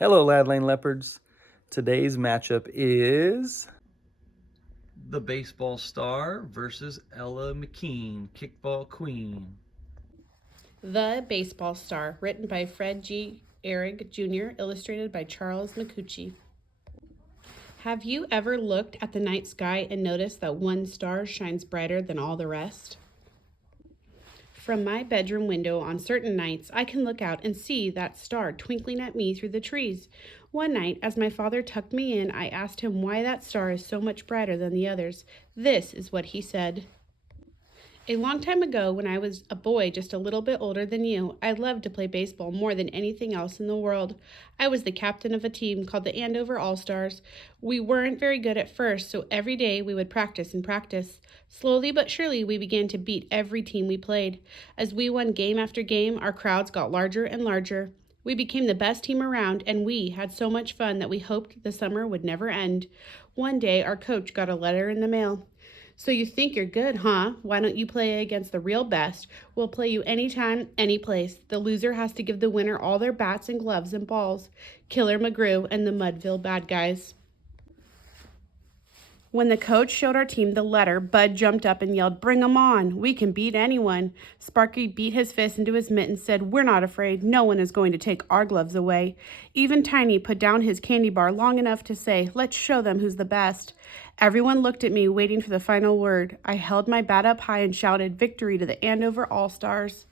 Hello, Lad Lane Leopards. Today's matchup is the baseball star versus Ella McKean, kickball queen. The Baseball Star, written by Fred G. Ehrig Jr., illustrated by Charles Micucci. Have you ever looked at the night sky and noticed that one star shines brighter than all the rest? From my bedroom window on certain nights, I can look out and see that star twinkling at me through the trees. One night, as my father tucked me in, I asked him why that star is so much brighter than the others. This is what he said. A long time ago, when I was a boy just a little bit older than you, I loved to play baseball more than anything else in the world. I was the captain of a team called the Andover All-Stars. We weren't very good at first, so every day we would practice and practice. Slowly but surely, we began to beat every team we played. As we won game after game, our crowds got larger and larger. We became the best team around, and we had so much fun that we hoped the summer would never end. One day, our coach got a letter in the mail. So you think you're good, huh? Why don't you play against the real best? We'll play you anytime, any place. The loser has to give the winner all their bats and gloves and balls. Killer McGrew and the Mudville Bad Guys. When the coach showed our team the letter, Bud jumped up and yelled, "Bring 'em on! We can beat anyone!" Sparky beat his fist into his mitt and said, "We're not afraid. No one is going to take our gloves away." Even Tiny put down his candy bar long enough to say, "Let's show them who's the best." Everyone looked at me, waiting for the final word. I held my bat up high and shouted, "Victory to the Andover All-Stars."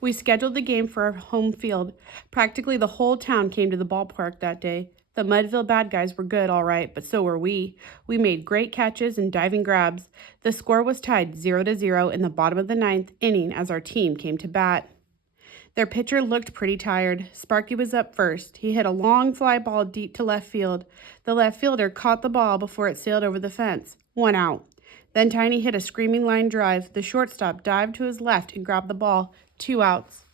We scheduled the game for our home field. Practically the whole town came to the ballpark that day. The Mudville Bad Guys were good, all right, but so were we. We made great catches and diving grabs. The score was tied 0-0 in the bottom of the ninth inning as our team came to bat. Their pitcher looked pretty tired. Sparky was up first. He hit a long fly ball deep to left field. The left fielder caught the ball before it sailed over the fence. 1 out. Then Tiny hit a screaming line drive. The shortstop dived to his left and grabbed the ball. 2 outs.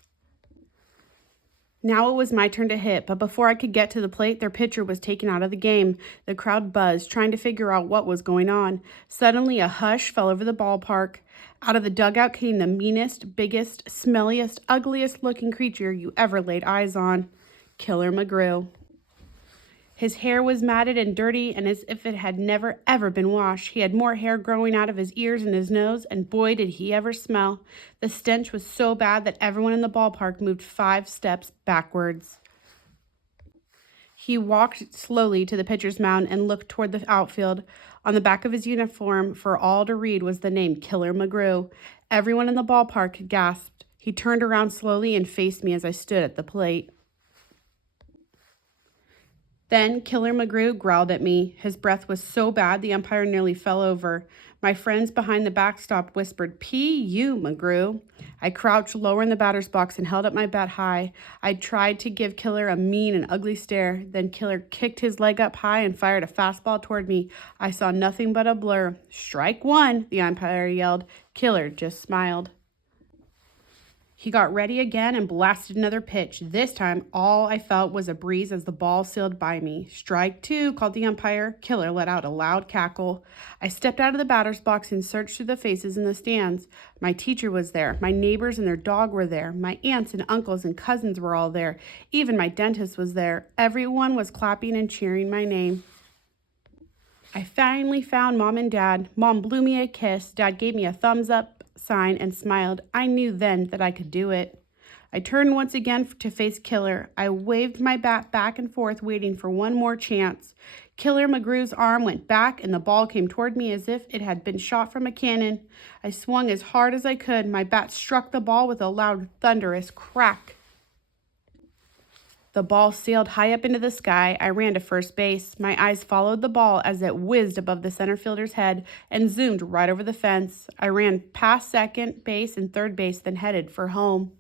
Now it was my turn to hit, but before I could get to the plate, their pitcher was taken out of the game. The crowd buzzed, trying to figure out what was going on. Suddenly, a hush fell over the ballpark. Out of the dugout came the meanest, biggest, smelliest, ugliest looking creature you ever laid eyes on. Killer McGrew. His hair was matted and dirty, and as if it had never, ever been washed. He had more hair growing out of his ears and his nose, and boy, did he ever smell. The stench was so bad that everyone in the ballpark moved 5 steps backwards. He walked slowly to the pitcher's mound and looked toward the outfield. On the back of his uniform, for all to read, was the name Killer McGrew. Everyone in the ballpark gasped. He turned around slowly and faced me as I stood at the plate. Then Killer McGrew growled at me. His breath was so bad the umpire nearly fell over. My friends behind the backstop whispered, "P.U. McGrew." I crouched lower in the batter's box and held up my bat high. I tried to give Killer a mean and ugly stare. Then Killer kicked his leg up high and fired a fastball toward me. I saw nothing but a blur. "Strike one," the umpire yelled. Killer just smiled. He got ready again and blasted another pitch. This time, all I felt was a breeze as the ball sailed by me. "Strike two," called the umpire. Killer let out a loud cackle. I stepped out of the batter's box and searched through the faces in the stands. My teacher was there. My neighbors and their dog were there. My aunts and uncles and cousins were all there. Even my dentist was there. Everyone was clapping and cheering my name. I finally found Mom and Dad. Mom blew me a kiss. Dad gave me a thumbs up sign and smiled. I knew then that I could do it. I turned once again to face Killer. I waved my bat back and forth, waiting for one more chance. Killer McGrew's arm went back and the ball came toward me as if it had been shot from a cannon. I swung as hard as I could. My bat struck the ball with a loud, thunderous crack. The ball sailed high up into the sky. I ran to first base. My eyes followed the ball as it whizzed above the center fielder's head and zoomed right over the fence. I ran past second base and third base, then headed for home.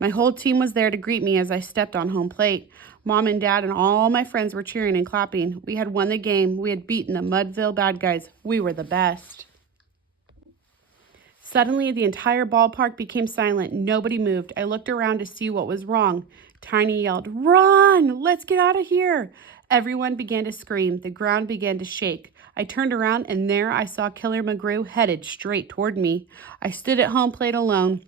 My whole team was there to greet me as I stepped on home plate. Mom and Dad and all my friends were cheering and clapping. We had won the game. We had beaten the Mudville Bad Guys. We were the best. Suddenly, the entire ballpark became silent. Nobody moved. I looked around to see what was wrong. Tiny yelled, "Run! Let's get out of here!" Everyone began to scream. The ground began to shake. I turned around, and there I saw Killer McGrew headed straight toward me. I stood at home plate alone.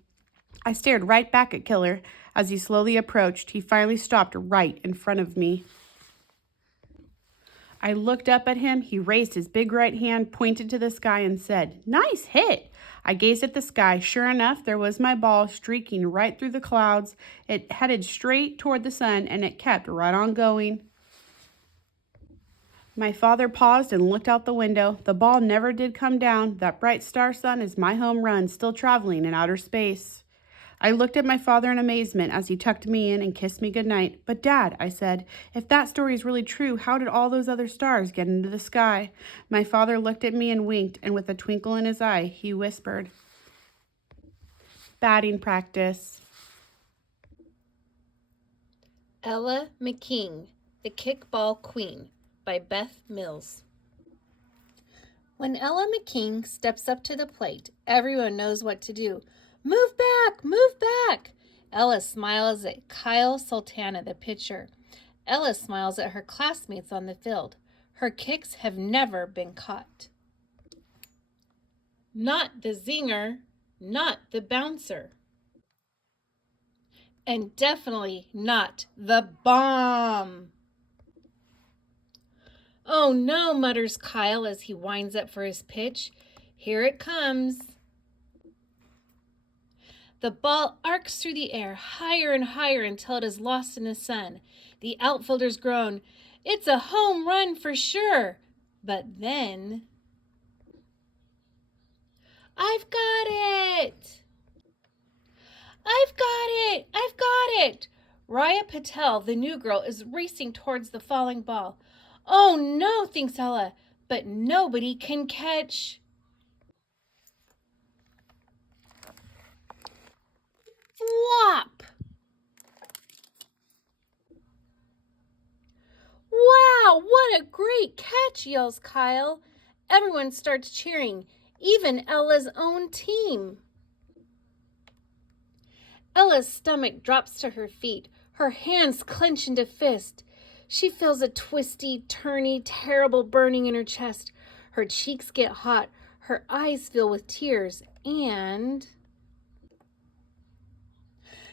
I stared right back at Killer. As he slowly approached, he finally stopped right in front of me. I looked up at him. He raised his big right hand, pointed to the sky, and said, "Nice hit." I gazed at the sky. Sure enough, there was my ball streaking right through the clouds. It headed straight toward the sun, and it kept right on going. My father paused and looked out the window. The ball never did come down. That bright star sun is my home run, still traveling in outer space. I looked at my father in amazement as he tucked me in and kissed me goodnight. "But Dad," I said, "if that story is really true, how did all those other stars get into the sky?" My father looked at me and winked, and with a twinkle in his eye, he whispered, "Batting practice." Ella McKing, the Kickball Queen, by Beth Mills. When Ella McKing steps up to the plate, everyone knows what to do. "Move back! Move back!" Ella smiles at Kyle Sultana, the pitcher. Ella smiles at her classmates on the field. Her kicks have never been caught. Not the zinger, not the bouncer. And definitely not the bomb. "Oh no," mutters Kyle as he winds up for his pitch. "Here it comes." The ball arcs through the air, higher and higher until it is lost in the sun. The outfielders groan, "It's a home run for sure." But then, "I've got it! I've got it! I've got it!" Raya Patel, the new girl, is racing towards the falling ball. "Oh no," thinks Ella, "but nobody can catch." Whop! "Wow, what a great catch," yells Kyle. Everyone starts cheering, even Ella's own team. Ella's stomach drops to her feet. Her hands clench into fists. She feels a twisty, turny, terrible burning in her chest. Her cheeks get hot. Her eyes fill with tears. And...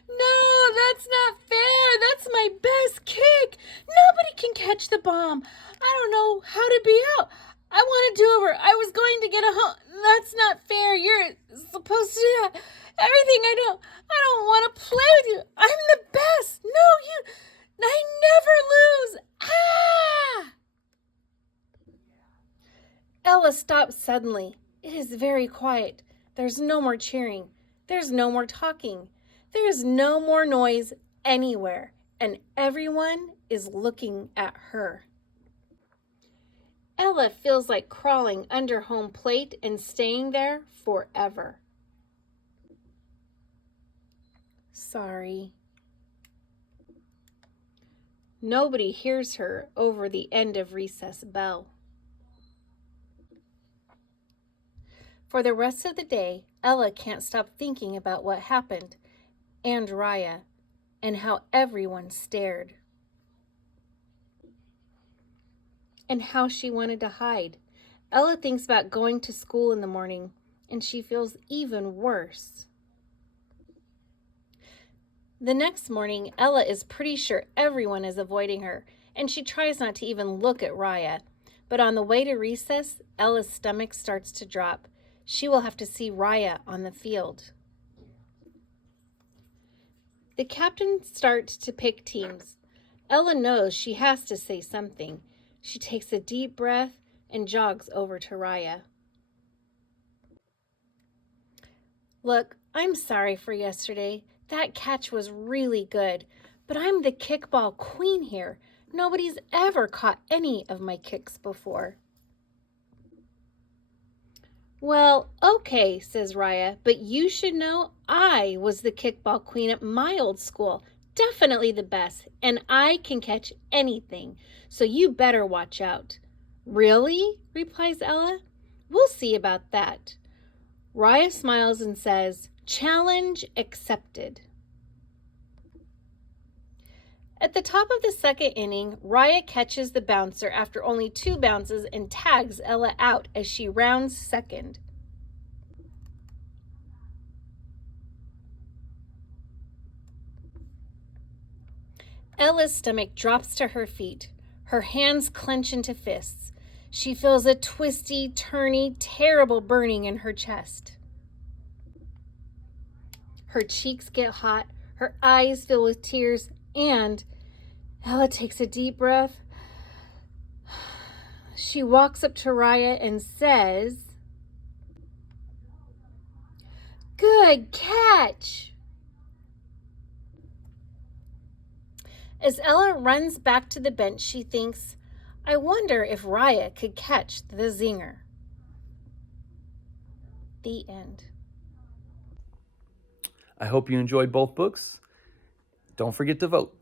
"No, that's not fair. That's my best kick. Nobody can catch the bomb. I don't know how to be out. I want a do-over. I was going to get a home. That's not fair. You're supposed to do that. Everything I don't want to play with you. I'm the best. No, I never lose. Ah!" Ella stops suddenly. It is very quiet. There's no more cheering. There's no more talking. There is no more noise anywhere, and everyone is looking at her. Ella feels like crawling under home plate and staying there forever. Sorry. Nobody hears her over the end of recess bell. For the rest of the day, Ella can't stop thinking about what happened, and Raya, and how everyone stared. And how she wanted to hide. Ella thinks about going to school in the morning, and she feels even worse. The next morning, Ella is pretty sure everyone is avoiding her, and she tries not to even look at Raya. But on the way to recess, Ella's stomach starts to drop. She will have to see Raya on the field. The captain starts to pick teams. Ella knows she has to say something. She takes a deep breath and jogs over to Raya. "Look, I'm sorry for yesterday. That catch was really good, but I'm the kickball queen here. Nobody's ever caught any of my kicks before." "Well, okay," says Raya, "but you should know I was the kickball queen at my old school. Definitely the best, and I can catch anything, so you better watch out." "Really?" replies Ella. "We'll see about that." Raya smiles and says, "Challenge accepted." At the top of the second inning, Raya catches the bouncer after only 2 bounces and tags Ella out as she rounds second. Ella's stomach drops to her feet. Her hands clench into fists. She feels a twisty, turny, terrible burning in her chest. Her cheeks get hot, her eyes fill with tears, and Ella takes a deep breath. She walks up to Raya and says, "Good catch!" As Ella runs back to the bench, she thinks, I wonder if Raya could catch the zinger. The end. I hope you enjoyed both books. Don't forget to vote.